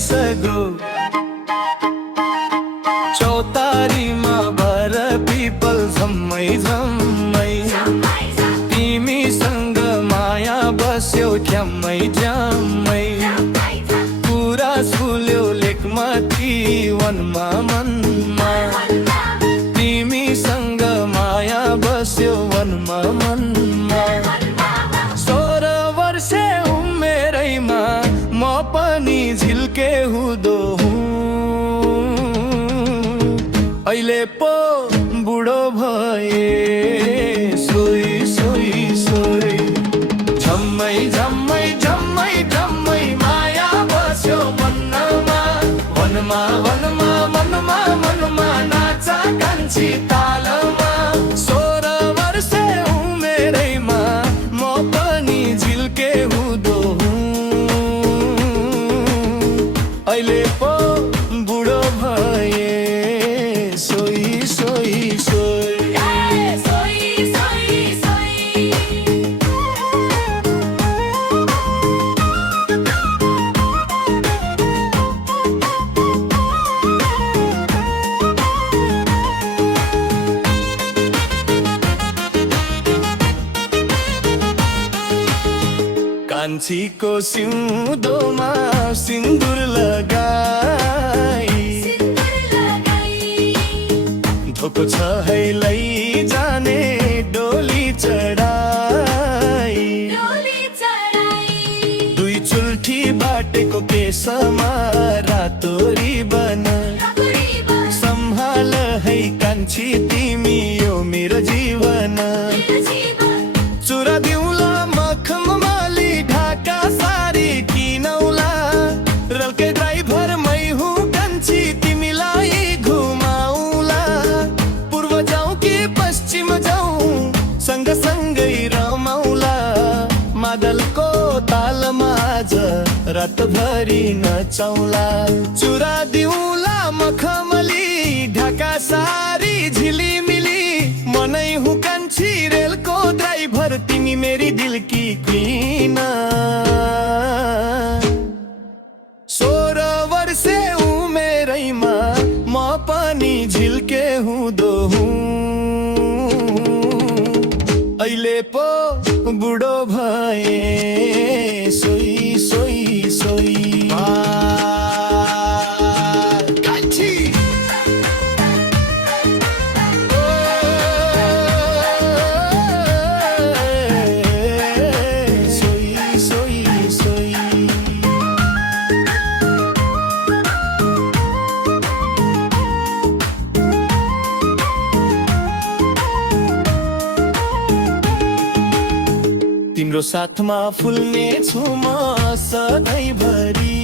weeks ago. चौतारीमा भर people झम्मै झम्मै तिमीसँग माया बस्यो ठ्याम्मै ठ्याम्मै पुरा फुल्यो लेखमाथि वनमा मनमा तिमीसँग माया बस्यो वनमा मनमा 16 वर्षे उमेरैमा म पनि झिल्के हुँदो हुँ अहिले पो बुढो भए सोई सोई सोई झम्मै झम्मै झम्मै झम्मै माया बस्यो मनमा वनमा वनमा मनमा मनमा नाचा कान्छी तालमा 16 वर्षे उमेरैमा म पनि झिल्के हुँदो हुँ अहिले पो बुढो भए सोई सोई सोई कान्छीको सिउँदोमा सिन्दुर लगाई धोको छ है लैजाने डोली चढाई दुई चुल्ठी बाटेको केसमा रातो रिबन सम्हाल है कान्छी तिमी यो मेरो जीवन चुरा दिउँला मखमली ढाका सारी किनौला रल्के ड्राइभर मै हुँ कान्छी तिमीलाई घुमाउला पूर्व जाउँ कि पश्चिम जाउँ सँगसँगै रमाउला मादलको तालमा आज रातभरि नचौला चुरा दिउँला मखमली ढाका सारी झिलिमिली मनै हुँ कान्छी रेलको ड्राइभर तिमी मेरी दिल की क्वीन 16 वर्षे उमेरैमा म पनि झिल्के हुँदो हुँ अहिले पो बुढो भए सोई सोई सोई कान्छी तिम्रो साथमा फुल्ने छु म सधैँभरि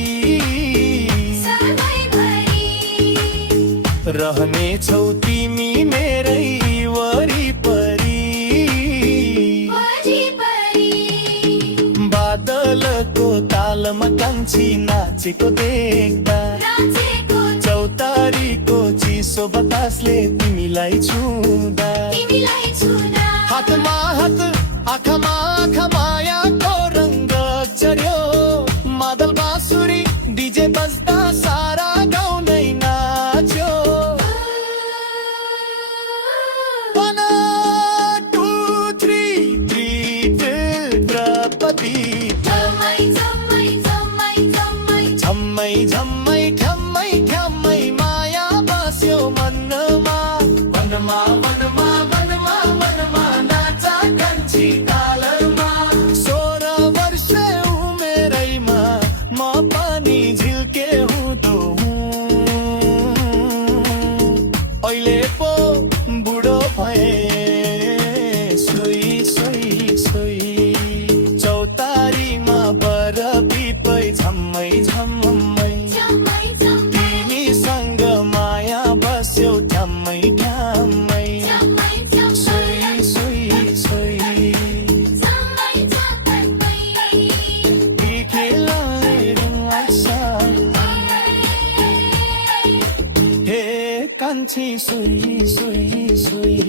रहने छौ तिमी मेरै वरिपरि बादलको तालमा कान्छी नाचेको देख्दा चौतारीको चिसो बतासले तिमीलाई छुँदा हातमा हात आँखामा आँखा मायाको रङ्ग चढ्यो मादल बाँसुरी डीजे बज्दा सारा गाउँ नै नाच्यो 1 2 3 द्रौपदी झम्मै झम्मै झम्मै ठम्मै ठम्मै माया बस्यो मनमा वनमा वनमा वनमा वनमा नाचा कान्छी तालमा 16 वर्षे उमेरैमा म पनि झिल्के हुँदो हुँ अहिले पो बुढो भए सोई सोई सोई चौतारीमा बर पिपै झम्मै झम्मै तिमीसँग माया बस्यो ठ्याम्मै ठ्याम्मै सोई सोई सोई हे कान्छी सोई सोई सोई